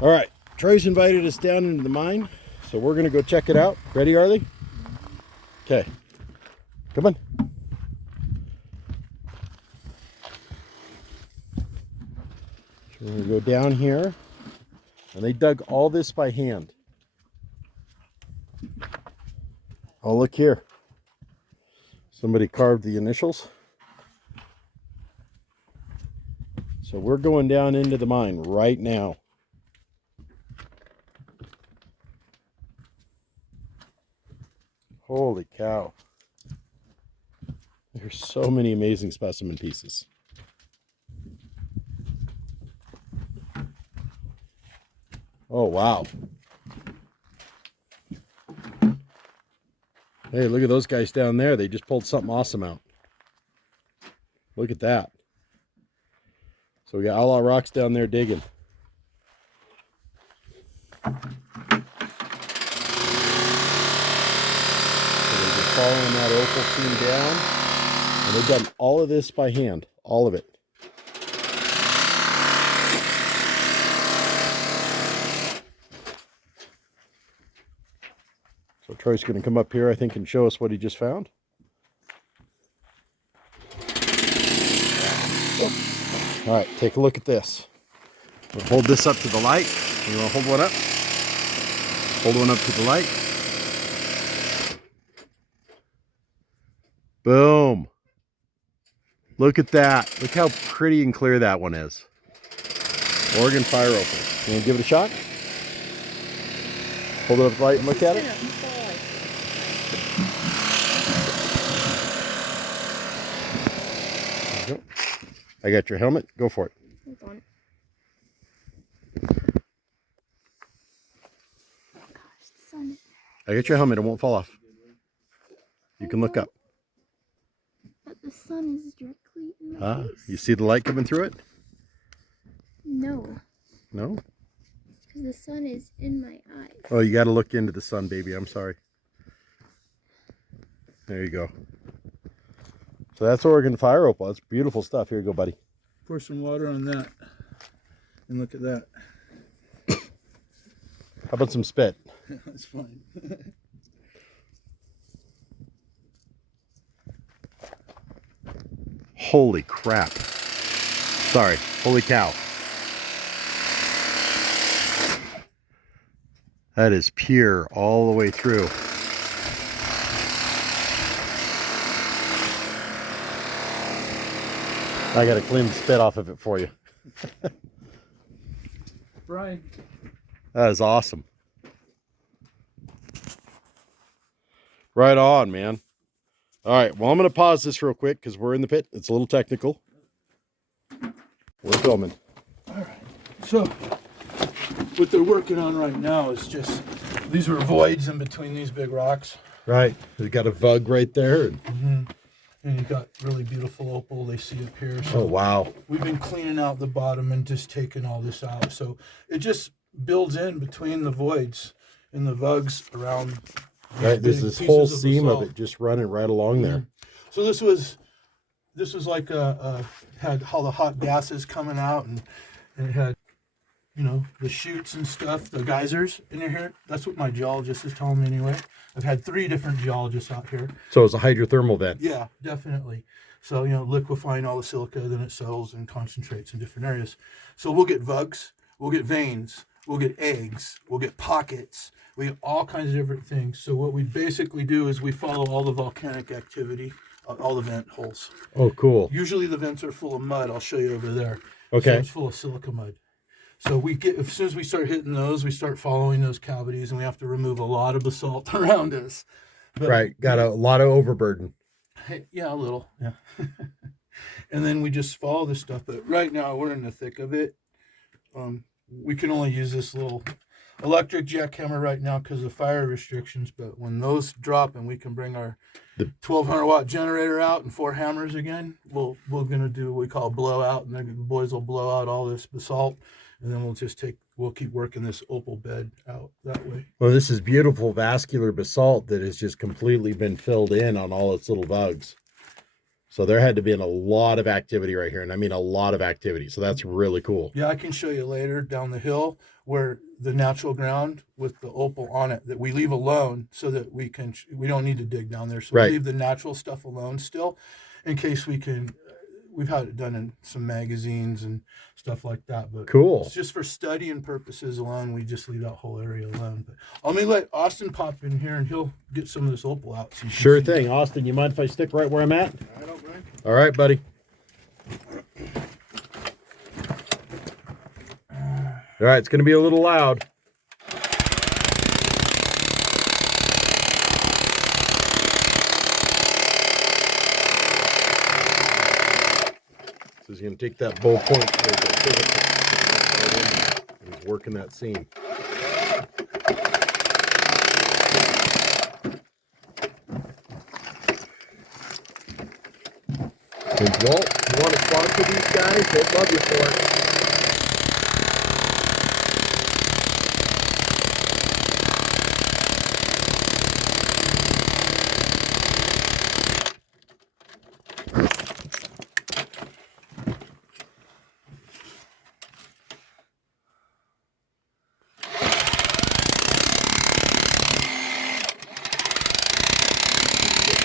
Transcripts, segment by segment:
All right, Troy's invited us down into the mine, so we're gonna go check it out. Ready, Arlie? Okay, come on. So we're gonna go down here, and they dug all this by hand. Oh, look here. Somebody carved the initials. So we're going down into the mine right now. Holy cow. There's so many amazing specimen pieces. Oh, wow. Hey, look at those guys down there. They just pulled something awesome out. Look at that. So we got Outlaw Rocks down there digging. So they're just following that opal seam down. And they've done all of this by hand. All of it. So Troy's going to come up here, I think, and show us what he just found. All right, take a look at this. We'll hold this up to the light. You want to hold one up? Hold one up to the light. Boom. Look at that. Look how pretty and clear that one is. Oregon fire opal. You want to give it a shot? Hold it up to the light and look at it. I got your helmet. Go for it. Hold on. Oh gosh, the sun. I got your helmet. It won't fall off. You can look up. But the sun is directly in my face. You see the light coming through it? No. No? Because the sun is in my eyes. Oh, you got to look into the sun, baby. I'm sorry. There you go. So that's Oregon fire opal. That's beautiful stuff. Here you go, buddy. Pour some water on that. And look at that. How about some spit? That's fine. Holy crap. Sorry. Holy cow. That is pure all the way through. I got to clean the spit off of it for you. Brian. That is awesome. Right on, man. All right, well, I'm going to pause this real quick because we're in the pit. It's a little technical. We're filming. All right. So, what they're working on right now is just, these were voids in between these big rocks. Right. We've got a vug right there. And you got really beautiful opal they see up here. So oh, wow. We've been cleaning out the bottom and just taking all this out. So it just builds in between the voids and the vugs around. Right, there's this whole seam of it just running right along there. So this was like had all the hot gases coming out, and it had, you know, the chutes and stuff, the geysers in here. That's what my geologist is telling me anyway. I've had 3 different geologists out here. So it's a hydrothermal vent. Yeah, definitely. So, you know, liquefying all the silica, then it settles and concentrates in different areas. So we'll get vugs, we'll get veins, we'll get eggs, we'll get pockets, we get all kinds of different things. So what we basically do is we follow all the volcanic activity, all the vent holes. Oh, cool. Usually the vents are full of mud. I'll show you over there. Okay. So it's full of silica mud. So we get, as soon as we start hitting those, we start following those cavities, and we have to remove a lot of basalt around us. But, right. Got a lot of overburden. Yeah, a little. Yeah. And then we just follow this stuff. But right now we're in the thick of it. We can only use this little electric jackhammer right now because of fire restrictions. But when those drop and we can bring our 1200 watt generator out and 4 hammers again, we're gonna do what we call blowout, and the boys will blow out all this basalt, and then we'll keep working this opal bed out that way. Well, this is beautiful vascular basalt that has just completely been filled in on all its little vugs. So there had to be a lot of activity right here, and I mean a lot of activity. So that's really cool. Yeah, I can show you later down the hill where the natural ground with the opal on it that we leave alone so that we don't need to dig down there. So Right. we leave the natural stuff alone still in case we can. We've had it done in some magazines and stuff like that, but Cool. it's just for studying purposes alone. We just leave that whole area alone. But let me let Austin pop in here and he'll get some of this opal out. So Sure thing. Austin, you mind if I stick right where I'm at? I don't mind. All right, buddy. All right, it's going to be a little loud. So he's going to take that bow point and he's working that seam. And Walt, you want to sponsor these guys? They'd love you for it.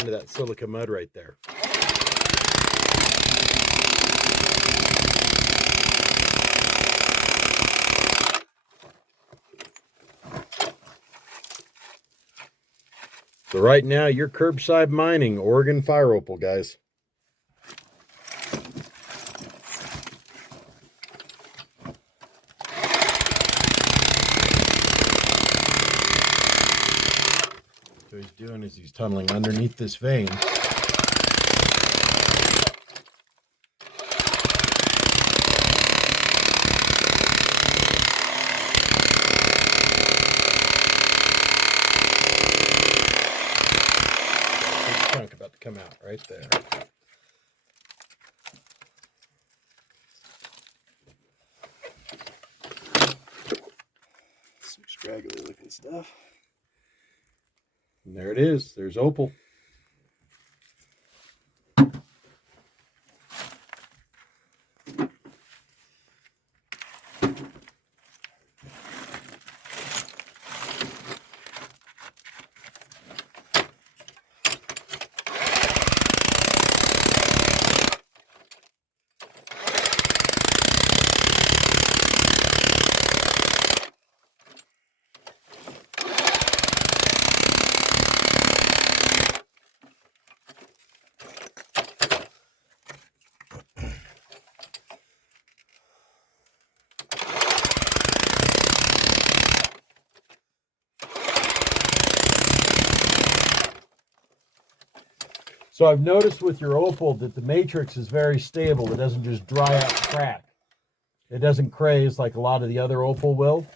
Into that silica mud right there. So right now, you're curbside mining Oregon fire opal, guys. What he's doing is he's tunneling underneath this vein. Big chunk about to come out right there. Some scraggly looking stuff. And there it is. There's opal. So I've noticed with your opal that the matrix is very stable. It doesn't just dry out and crack. It doesn't craze like a lot of the other opal will.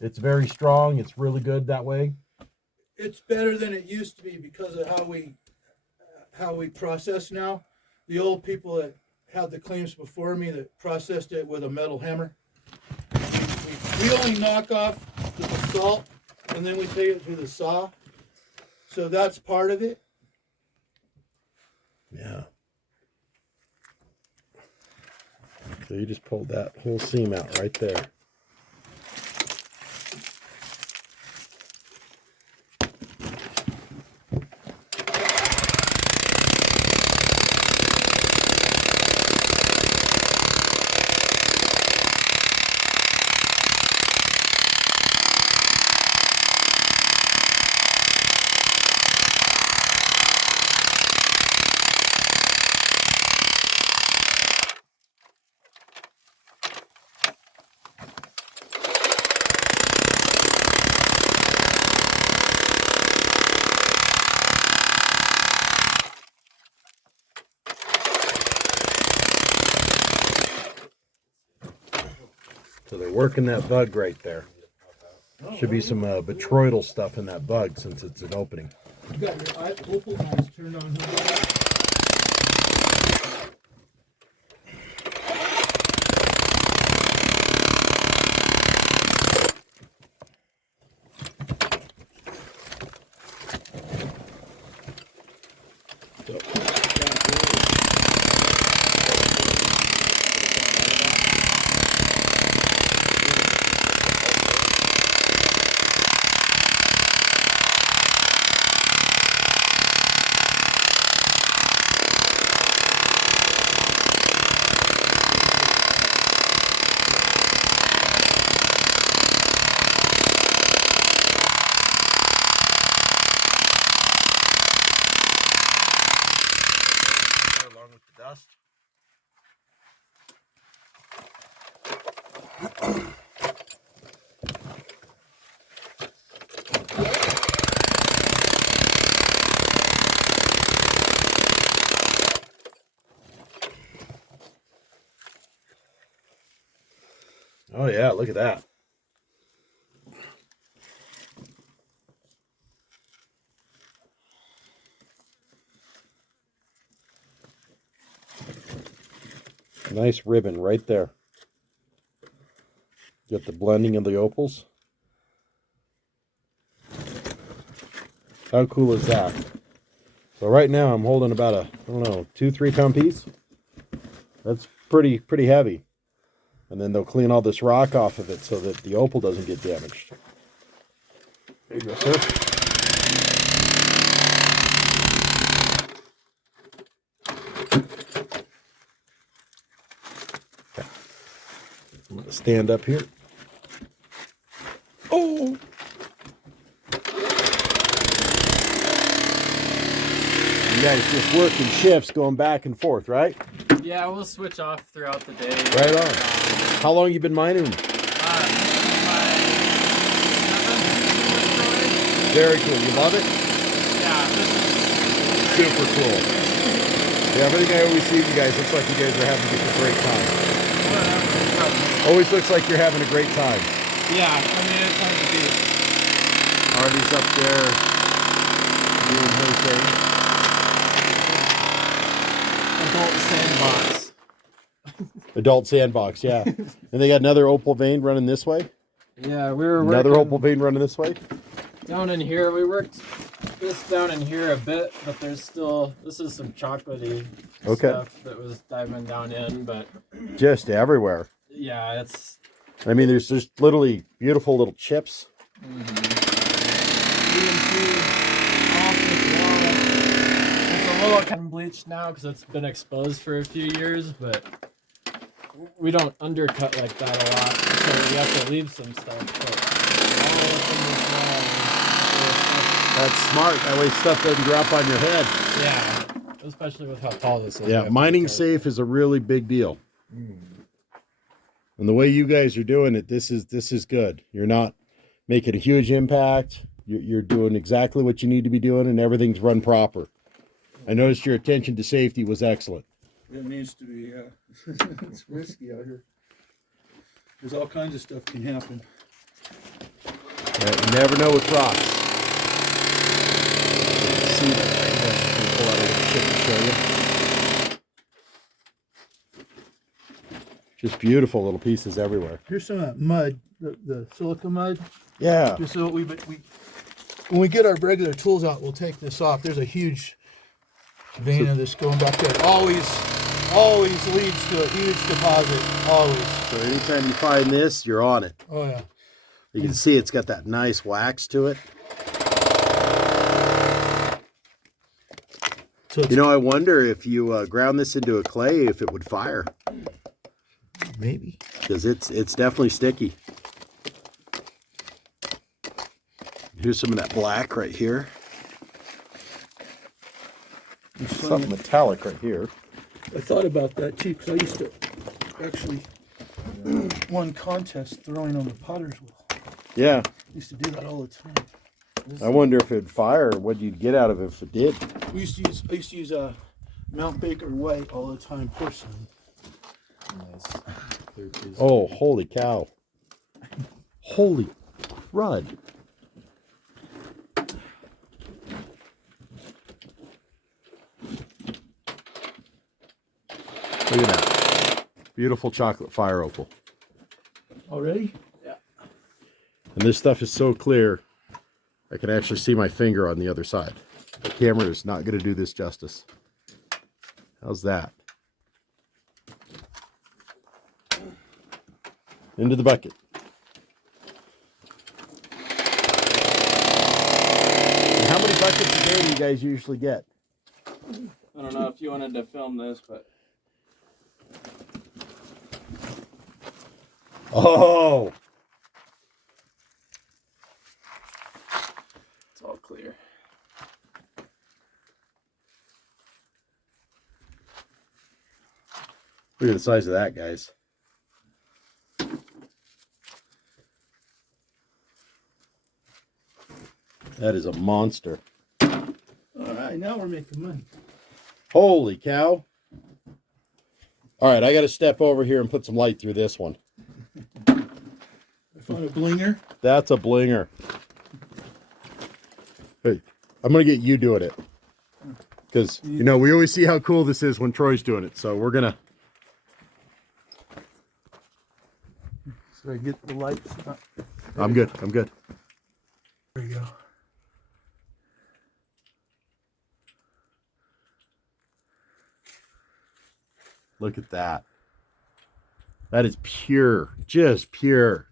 It's very strong. It's really good that way. It's better than it used to be because of how we process now. The old people that had the claims before me that processed it with a metal hammer. We only knock off the basalt and then we take it to the saw. So that's part of it. Yeah. So you just pulled that whole seam out right there. So they're working that bug right there. Should be some botryoidal stuff in that bug since it's an opening. You got your opal eyes turned on. Oh yeah, look at that. Nice ribbon right there. Get the blending of the opals. How cool is that? So right now I'm holding about a, I don't know, 2-3 pound piece. That's pretty heavy. And then they'll clean all this rock off of it so that the opal doesn't get damaged. There you go, sir. Okay. I'm going to stand up here. Oh! You guys just work in shifts going back and forth, right? Yeah, we'll switch off throughout the day. Right on. How long you been mining them? Very cool. You love it? Yeah, this is Super cool. Yeah, everything I always see you guys looks like you guys are having just a great time. Always looks like you're having a great time. Yeah, I mean, it's hard to beat. Artie's up there doing her thing. Adult sandbox. Adult sandbox, yeah. And they got another opal vein running this way. Yeah, we were Another working opal vein running this way. down in here. We worked this down in here a bit, but there's still, this is some chocolatey stuff that was diving down in, but Just everywhere. yeah, it's I mean, there's just literally beautiful little chips. It's a little kind of bleached now because it's been exposed for a few years, but we don't undercut like that a lot, so we have to leave some stuff. But all within this wall, That's smart. That way stuff doesn't drop on your head. yeah, especially with how tall this is. Yeah, mining safe is a really big deal. And the way you guys are doing it, this is good. You're not making a huge impact. You're doing exactly what you need to be doing, and everything's run proper. I noticed your attention to safety was excellent. It needs to be, yeah. It's risky out here. There's all kinds of stuff can happen. Yeah, you never know with rocks. See that right there. I'm gonna pull out a little chip to show you. Just beautiful little pieces everywhere. Here's some of that mud, the silica mud. Yeah. Just so we when we get our regular tools out, we'll take this off. There's a huge vein of this going back there. Always leads to a huge deposit. Always. So anytime you find this, you're on it. Oh yeah. You can see it's got that nice wax to it. So You know, I wonder if you ground this into a clay, if it would fire. maybe. Because it's definitely sticky. Here's some of that black right here. There's something metallic right here. I thought about that too, because I used to actually won contests throwing on the potter's wheel. Yeah. I used to do that all the time. I wonder if it'd fire, what you'd get out of it if it did. I used to use Mount Baker white all the time, porcelain. Oh, holy cow. Holy crud. Look at that. Beautiful chocolate fire opal. Already? Yeah. And this stuff is so clear, I can actually see my finger on the other side. The camera is not going to do this justice. How's that? Into the bucket. And how many buckets a day do you guys usually get? I don't know if you wanted to film this, but Oh! it's all clear. Look at the size of that, guys. That is a monster. All right, now we're making money. Holy cow. All right, I got to step over here and put some light through this one. Want a blinger? That's a blinger. Hey, I'm gonna get you doing it. Because, you know, we always see how cool this is when Troy's doing it. So we're gonna... So I get the lights. I'm good. I'm good. There you go. Look at that. That is pure. Just pure.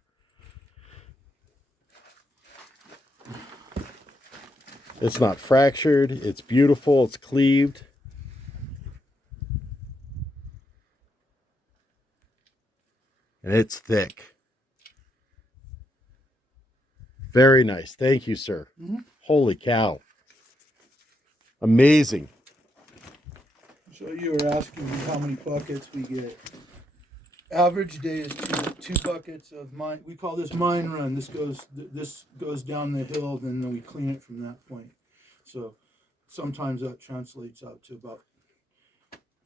It's not fractured. It's beautiful. It's cleaved. And it's thick. Very nice. Thank you, sir. Mm-hmm. Holy cow. Amazing. So you were asking me how many buckets we get. Average day is two buckets of mine. We call this mine run. This goes down the hill, then we clean it from that point. So sometimes that translates out to about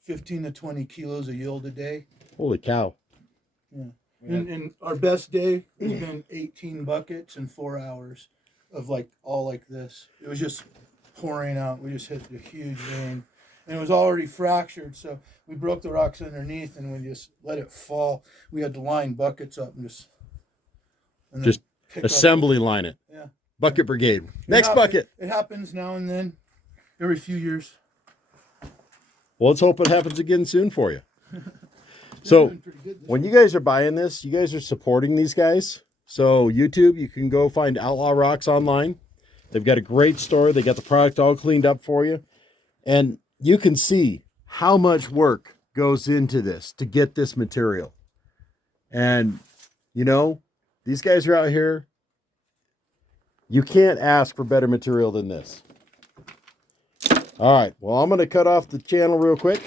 15 to 20 kilos of yield a day. Holy cow. Yeah. And our best day has been 18 buckets in 4 hours of all like this. It was just pouring out. We just hit a huge rain. And it was already fractured, so we broke the rocks underneath and we just let it fall. We had to line buckets up and just assembly line it. Yeah. Bucket brigade. Next bucket. It happens now and then, every few years. Well, let's hope it happens again soon for you. So when you guys are buying this, you guys are supporting these guys. So YouTube, you can go find Outlaw Rocks online. They've got a great store. They got the product all cleaned up for you. And you can see how much work goes into this to get this material. And, you know, these guys are out here. You can't ask for better material than this. All right. Well, I'm going to cut off the channel real quick.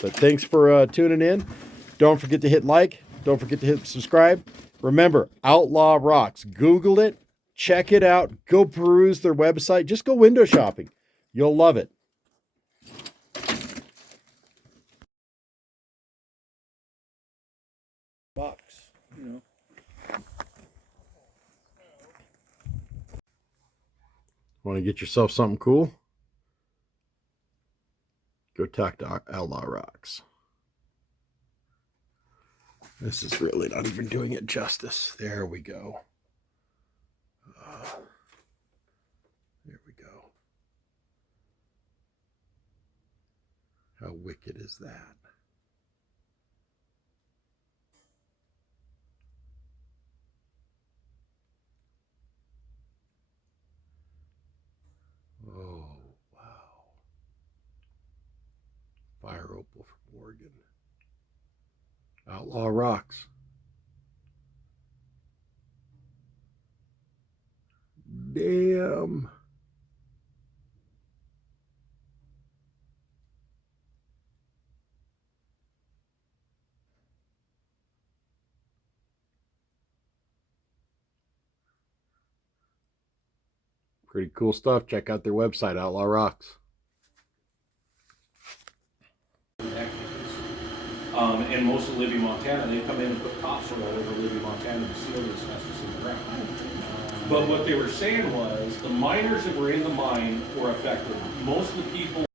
But thanks for tuning in. Don't forget to hit like. Don't forget to hit subscribe. Remember, Outlaw Rocks. Google it. Check it out. Go peruse their website. Just go window shopping. You'll love it. Box, you know. Want to get yourself something cool? Go talk to Outlaw Rocks. This is really not even doing it justice. There we go. There we go. How wicked is that? Oh, wow. Fire opal from Oregon. Outlaw Rocks. Damn. Pretty cool stuff. Check out their website, Outlaw Rocks. And most of Libby, Montana, they come in and put topsoil over Libby, Montana to seal the asbestos in the ground. But what they were saying was the miners that were in the mine were affected. Most of the people